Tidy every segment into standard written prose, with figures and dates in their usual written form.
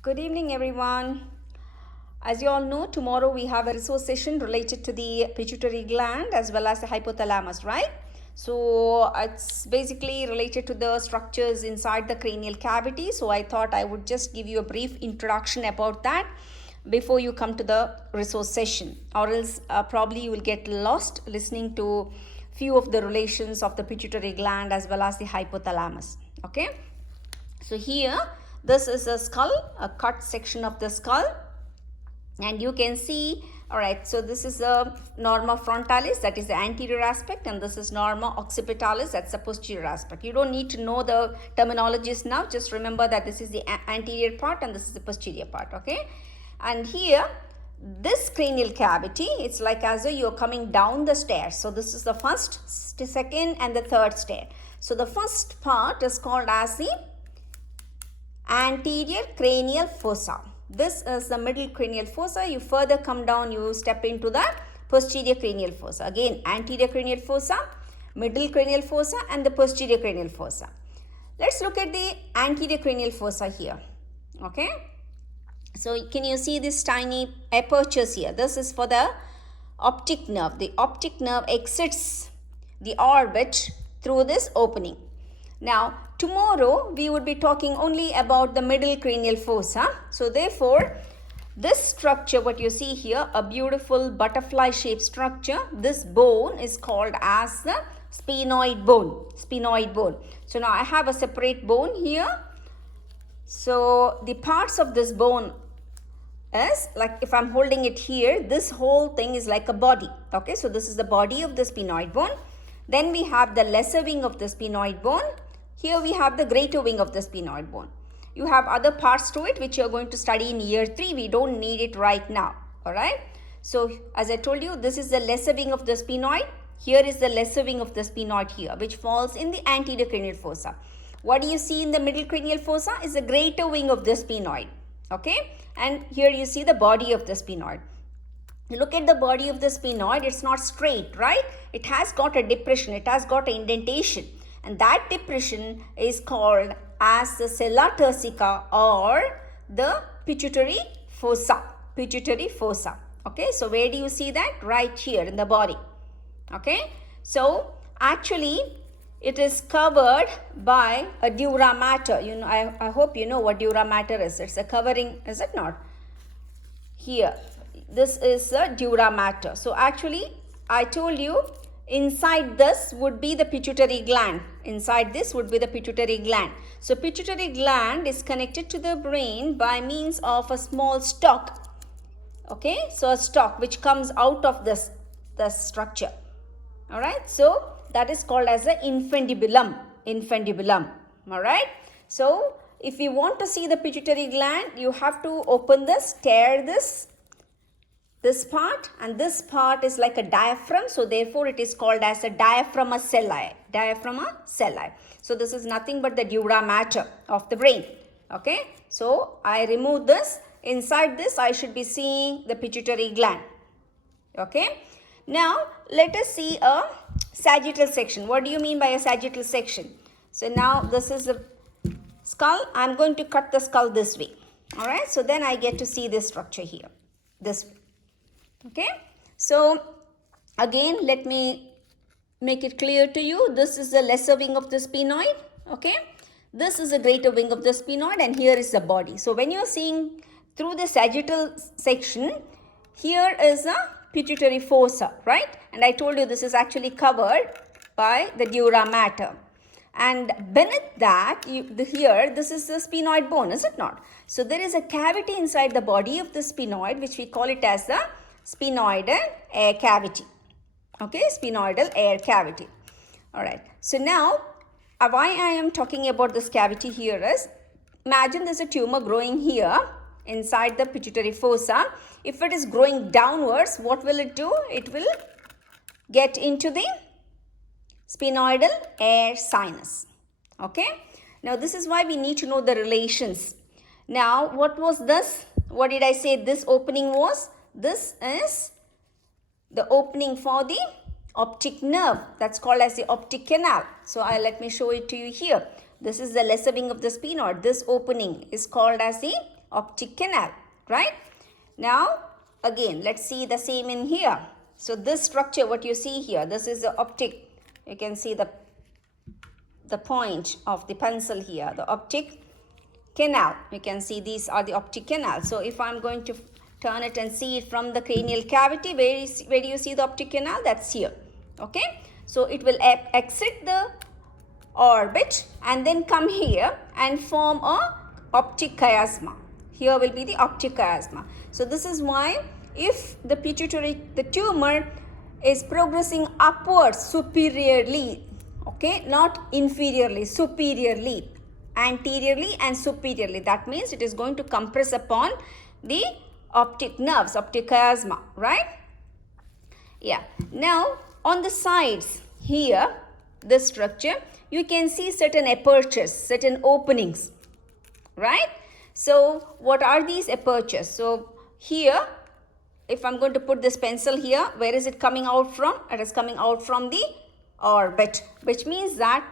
Good evening, everyone. As you all know, tomorrow we have a resource session related to the pituitary gland as well as the hypothalamus, right? So it's basically related to the structures inside the cranial cavity. So I thought I would just give you a brief introduction about that before you come to the resource session, or else probably you will get lost listening to few of the relations of the pituitary gland as well as the hypothalamus. Okay. So here, this is a skull, a cut section of the skull, and you can see, all right, so this is a norma frontalis, that is the anterior aspect, and this is norma occipitalis, that's the posterior aspect. You don't need to know the terminologies now, just remember that this is the anterior part and this is the posterior part, okay? And here, this cranial cavity, it's like as though you're coming down the stairs. So this is the first, second and the third stair. So the first part is called as the anterior cranial fossa. This is the middle cranial fossa. You further come down, you step into the posterior cranial fossa. Again, anterior cranial fossa, middle cranial fossa, and the posterior cranial fossa. Let's look at the anterior cranial fossa here. Okay. So can you see these tiny apertures here? This is for the optic nerve. The optic nerve exits the orbit through this opening. Now, tomorrow we would be talking only about the middle cranial fossa. So, therefore, this structure, what you see here, a beautiful butterfly shaped structure, this bone is called as the sphenoid bone. Sphenoid bone. So, now I have a separate bone here. So, the parts of this bone is like, if I'm holding it here, this whole thing is like a body. Okay, so this is the body of the sphenoid bone. Then we have the lesser wing of the sphenoid bone. Here we have the greater wing of the sphenoid bone. You have other parts to it which you are going to study in year 3. We don't need it right now. Alright. So as I told you, this is the lesser wing of the sphenoid. Here is the lesser wing of the sphenoid here, which falls in the anterior cranial fossa. What do you see in the middle cranial fossa is the greater wing of the sphenoid. Okay. And here you see the body of the sphenoid. Look at the body of the sphenoid. It's not straight, right? It has got a depression. It has got an indentation. And that depression is called as the sella turcica or the pituitary fossa. Pituitary fossa. Okay, so where do you see that? Right here in the body. Okay, so actually it is covered by a dura mater. You know, I hope you know what dura mater is. It's a covering, is it not? Here, this is a dura mater. So actually, I told you, inside this would be the pituitary gland. Inside this would be the pituitary gland. So pituitary gland is connected to the brain by means of a small stalk. Okay, so a stalk which comes out of this structure. Alright, so that is called as the infundibulum. Infundibulum. Alright, so if you want to see the pituitary gland, you have to open this, tear this part, and this part is like a diaphragm, so therefore it is called as a diaphragma celli. Diaphragma celli. So this is nothing but the dura mater of the brain. Okay, so I remove this. Inside this I should be seeing the pituitary gland. Okay, now let us see a sagittal section. What do you mean by a sagittal section? So now this is the skull. I'm going to cut the skull this way. Alright, so then I get to see this structure here, this way. Okay, so again let me make it clear to you. This is the lesser wing of the sphenoid. Okay, this is the greater wing of the sphenoid, and here is the body. So when you are seeing through the sagittal section, here is a pituitary fossa, right? And I told you this is actually covered by the dura mater. And beneath that, here, this is the sphenoid bone, is it not? So there is a cavity inside the body of the sphenoid, which we call it as the sphenoidal air cavity. Okay, sphenoidal air cavity. Alright, so now why I am talking about this cavity here is, imagine there's a tumor growing here inside the pituitary fossa. If it is growing downwards, what will it do? It will get into the sphenoidal air sinus. Okay, now this is why we need to know the relations. Now what was this? What did I say this opening was? This is the opening for the optic nerve. That's called as the optic canal. So let me show it to you here. This is the lesser wing of the sphenoid. This opening is called as the optic canal, right? Now, again, let's see the same in here. So this structure, what you see here, this is the optic. You can see the point of the pencil here, the optic canal. You can see these are the optic canals. So if I'm going to turn it and see it from the cranial cavity, where do you see the optic canal? That's here. Okay. So it will exit the orbit and then come here and form a optic chiasma. Here will be the optic chiasma. So this is why if the the tumor is progressing upwards superiorly, okay, not inferiorly, superiorly, anteriorly and superiorly, that means it is going to compress upon the optic nerves, optic chiasma, right? Yeah. Now on the sides here, this structure, you can see certain apertures, certain openings, right? So what are these apertures? So here, if I'm going to put this pencil here, where is it coming out from? It is coming out from the orbit, which means that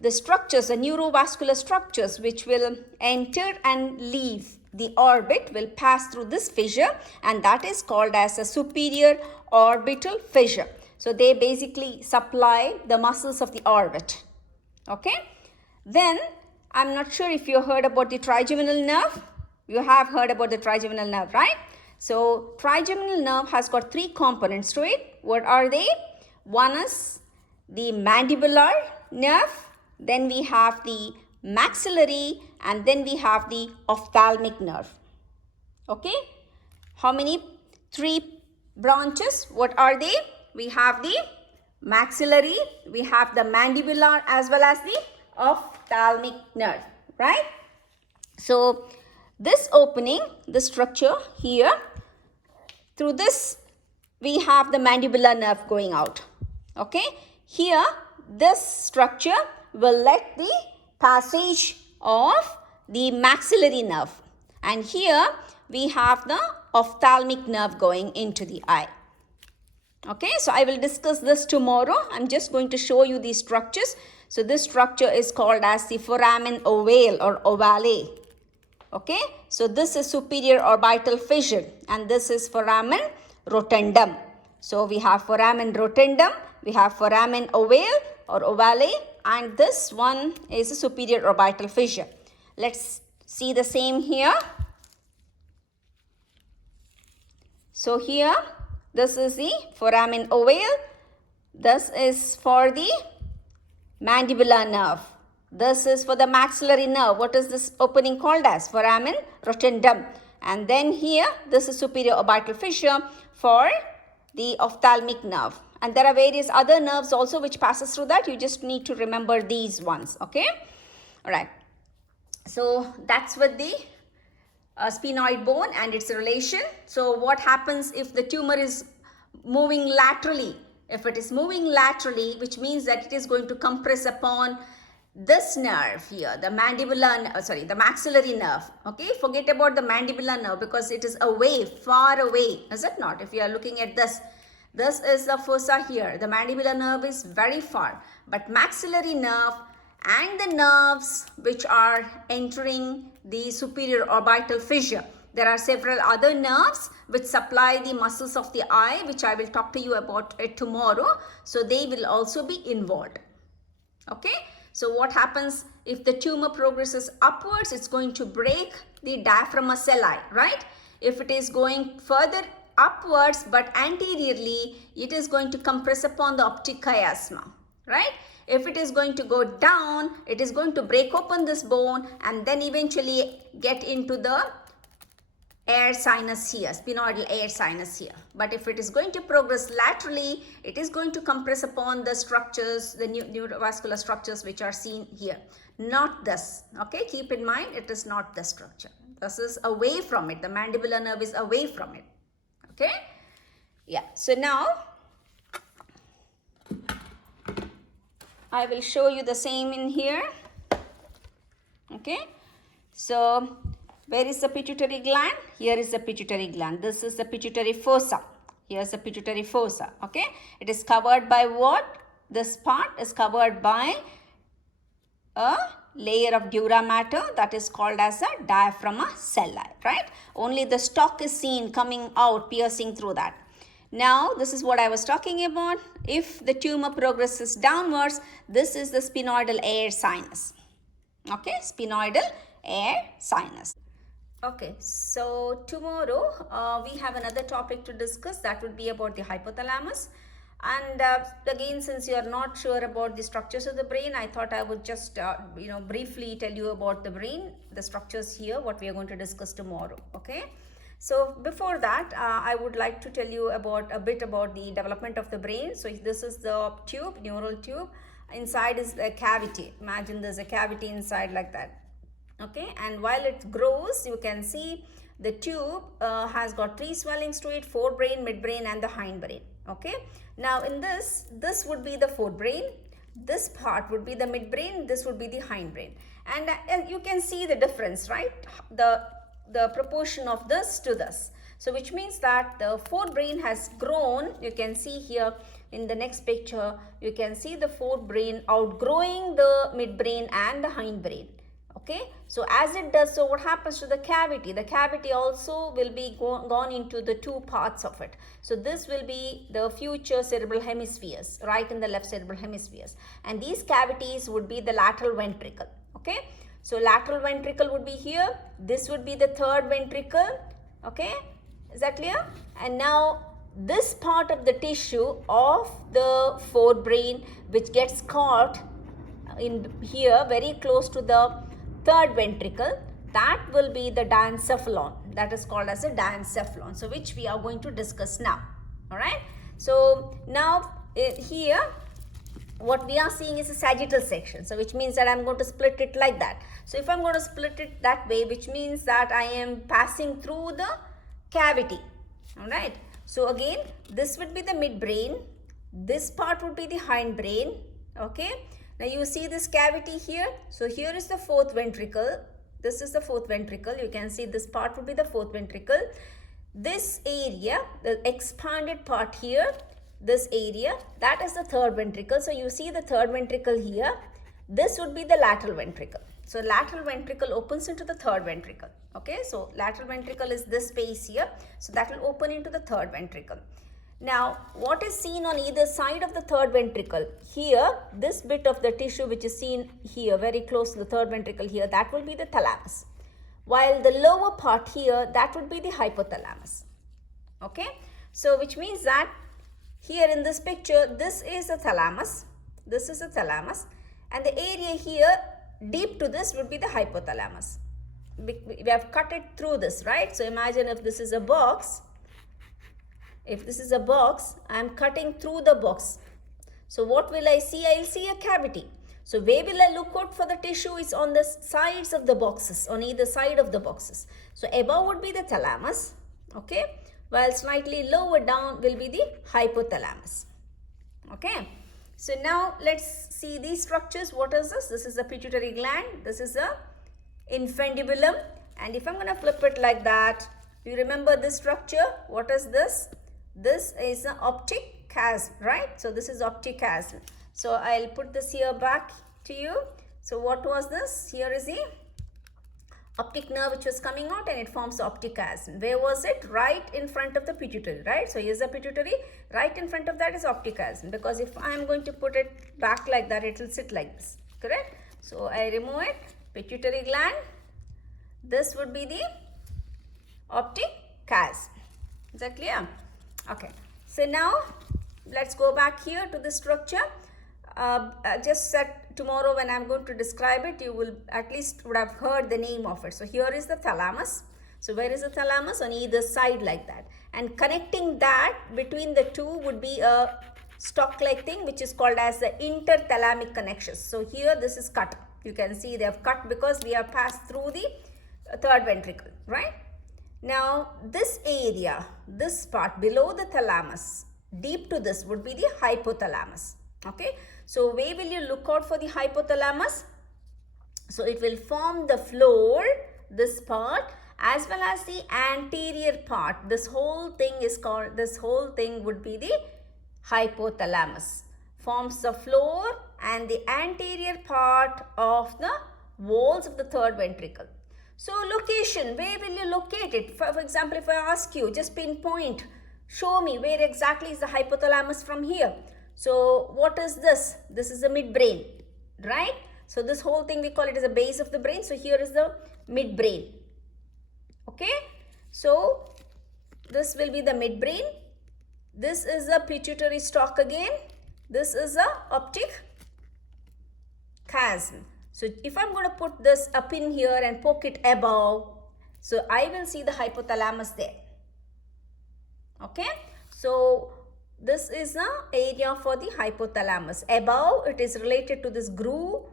the structures, the neurovascular structures which will enter and leave the orbit will pass through this fissure, and that is called as a superior orbital fissure. So they basically supply the muscles of the orbit. Okay. Then I'm not sure if you heard about the trigeminal nerve. You have heard about the trigeminal nerve, right? So trigeminal nerve has got three components to it. What are they? One is the mandibular nerve, then we have the maxillary, and then we have the ophthalmic nerve. Okay. How many? Three branches. What are they? We have the maxillary, we have the mandibular as well as the ophthalmic nerve, right? So this opening, this structure here, through this we have the mandibular nerve going out. Okay. Here this structure will let the passage of the maxillary nerve, and here we have the ophthalmic nerve going into the eye. Okay, so I will discuss this tomorrow. I'm just going to show you these structures. So this structure is called as the foramen ovale or ovale. Okay, so this is superior orbital fissure and this is foramen rotundum. So we have foramen rotundum, we have foramen ovale or ovale, and this one is a superior orbital fissure. Let's see the same here. So here, this is the foramen ovale. This is for the mandibular nerve. This is for the maxillary nerve. What is this opening called as? Foramen rotundum. And then here, this is superior orbital fissure for the ophthalmic nerve. And there are various other nerves also which passes through that. You just need to remember these ones. Okay. All right. So that's with the sphenoid bone and its relation. So what happens if the tumor is moving laterally? If it is moving laterally, which means that it is going to compress upon this nerve here, the the maxillary nerve. Okay, forget about the mandibular nerve because it is away, far away, is it not? If you are looking at this is the fossa here. The mandibular nerve is very far, but maxillary nerve and the nerves which are entering the superior orbital fissure. There are several other nerves which supply the muscles of the eye, which I will talk to you about it tomorrow. So they will also be involved. Okay. So what happens if the tumor progresses upwards? It's going to break the diaphragm ocelli, right? If it is going further upwards but anteriorly, it is going to compress upon the optic chiasma, right? If it is going to go down, it is going to break open this bone and then eventually get into the air sinus here, sphenoidal air sinus here. But if it is going to progress laterally, it is going to compress upon the structures, the neurovascular structures which are seen here. Not this. Okay, keep in mind it is not the structure. This is away from it. The mandibular nerve is away from it. Okay. Yeah. So now I will show you the same in here. Okay. So where is the pituitary gland? Here is the pituitary gland. This is the pituitary fossa. Here is the pituitary fossa. Okay. It is covered by what? This part is covered by a layer of dura mater that is called as a diaphragma celli, right? Only the stalk is seen coming out, piercing through that. Now, this is what I was talking about. If the tumor progresses downwards, this is the sphenoidal air sinus. Okay, sphenoidal air sinus. Okay, so tomorrow we have another topic to discuss, that would be about the hypothalamus. And again, since you are not sure about the structures of the brain, I thought I would just briefly tell you about the brain, the structures here, what we are going to discuss tomorrow. Okay, so before that I would like to tell you about a bit about the development of the brain. So this is the tube, neural tube. Inside is the cavity. Imagine there's a cavity inside like that. Okay, and while it grows, you can see the tube has got 3 swellings to it: forebrain, midbrain and the hindbrain. Okay, now in this would be the forebrain, this part would be the midbrain, this would be the hindbrain, and you can see the difference, right? The proportion of this to this. So which means that the forebrain has grown. You can see here in the next picture, you can see the forebrain outgrowing the midbrain and the hindbrain. Okay, so as it does so, what happens to the cavity? The cavity also will be gone into the 2 parts of it. So this will be the future cerebral hemispheres, right, and the left cerebral hemispheres, and these cavities would be the lateral ventricle. Okay, so lateral ventricle would be here, this would be the third ventricle. Okay, is that clear? And now this part of the tissue of the forebrain, which gets caught in here very close to the third ventricle, that will be the diencephalon, that is called as a diencephalon, so which we are going to discuss now. All right, so now here what we are seeing is a sagittal section, so which means that I'm going to split it like that. So if I'm going to split it that way, which means that I am passing through the cavity. All right, so again, this would be the midbrain, this part would be the hindbrain. Okay, now you see this cavity here. So here is the fourth ventricle. This is the fourth ventricle. You can see this part would be the fourth ventricle. This area, the expanded part here, this area, that is the third ventricle. So you see the third ventricle here. This would be the lateral ventricle. So lateral ventricle opens into the third ventricle. Okay, so lateral ventricle is this space here. So that will open into the third ventricle. Now, what is seen on either side of the third ventricle? Here, this bit of the tissue which is seen here, very close to the third ventricle here, that will be the thalamus. While the lower part here, that would be the hypothalamus. Okay, so which means that here in this picture, this is the thalamus, this is the thalamus, and the area here deep to this would be the hypothalamus. We have cut it through this, right? So imagine if this is a box. If this is a box, I am cutting through the box. So what will I see? I will see a cavity. So where will I look out for the tissue? Is on the sides of the boxes, on either side of the boxes. So above would be the thalamus, okay, while slightly lower down will be the hypothalamus. Okay, so now let's see these structures. What is this? This is the pituitary gland. This is the infundibulum. And if I'm going to flip it like that, you remember this structure? What is this? This is an optic chiasm, right? So this is optic chiasm. So I'll put this here back to you. So what was this? Here is the optic nerve which was coming out and it forms the optic chiasm. Where was it? Right in front of the pituitary, right? So here's the pituitary. Right in front of that is optic chiasm, because if I am going to put it back like that, it will sit like this, correct? So I remove it. Pituitary gland. This would be the optic chiasm. Is that clear? Okay. So now let's go back here to the structure. Just that tomorrow when I'm going to describe it, you will at least would have heard the name of it. So here is the thalamus. So where is the thalamus? On either side like that. And connecting that between the two would be a stalk-like thing which is called as the interthalamic connections. So here this is cut. You can see they have cut because we have passed through the third ventricle, right? Now this area, this part below the thalamus, deep to this would be the hypothalamus. Okay, so where will you look out for the hypothalamus? So it will form the floor, this part, as well as the anterior part. This whole thing is called, this whole thing would be the hypothalamus. Forms the floor and the anterior part of the walls of the third ventricle. So location, where will you locate it? For example, if I ask you, just pinpoint, show me where exactly is the hypothalamus from here. So what is this? This is the midbrain, right? So this whole thing we call it as the base of the brain. So here is the midbrain. Okay, so this will be the midbrain. This is the pituitary stalk again. This is the optic chiasm. So if I'm going to put this up in here and poke it above, so I will see the hypothalamus there. Okay, so this is the area for the hypothalamus. Above, it is related to this groove,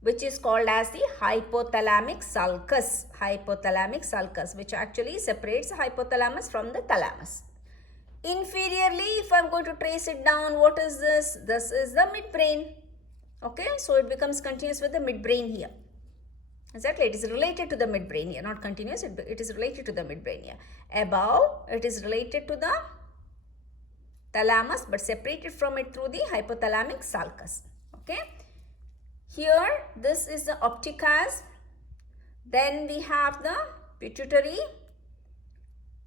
which is called as the hypothalamic sulcus. Hypothalamic sulcus, which actually separates the hypothalamus from the thalamus. Inferiorly, if I'm going to trace it down, what is this? This is the midbrain. Okay, so it becomes continuous with the midbrain here. Exactly, it is related to the midbrain here, not continuous, it is related to the midbrain here. Above, it is related to the thalamus but separated from it through the hypothalamic sulcus. Okay, here this is the optic chiasm. Then we have the pituitary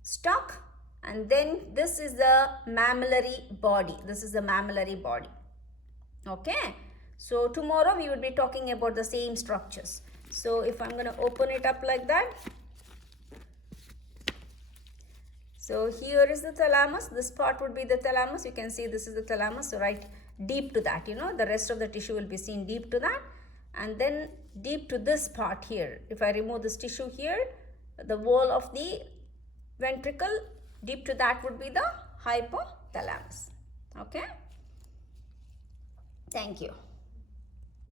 stalk, and then this is the mammillary body. This is the mammillary body. Okay, so tomorrow we will be talking about the same structures. So if I'm going to open it up like that, so here is the thalamus. This part would be the thalamus. You can see this is the thalamus. So right deep to that, the rest of the tissue will be seen deep to that, and then deep to this part here. If I remove this tissue here, the wall of the ventricle, deep to that would be the hypothalamus. Okay, thank you.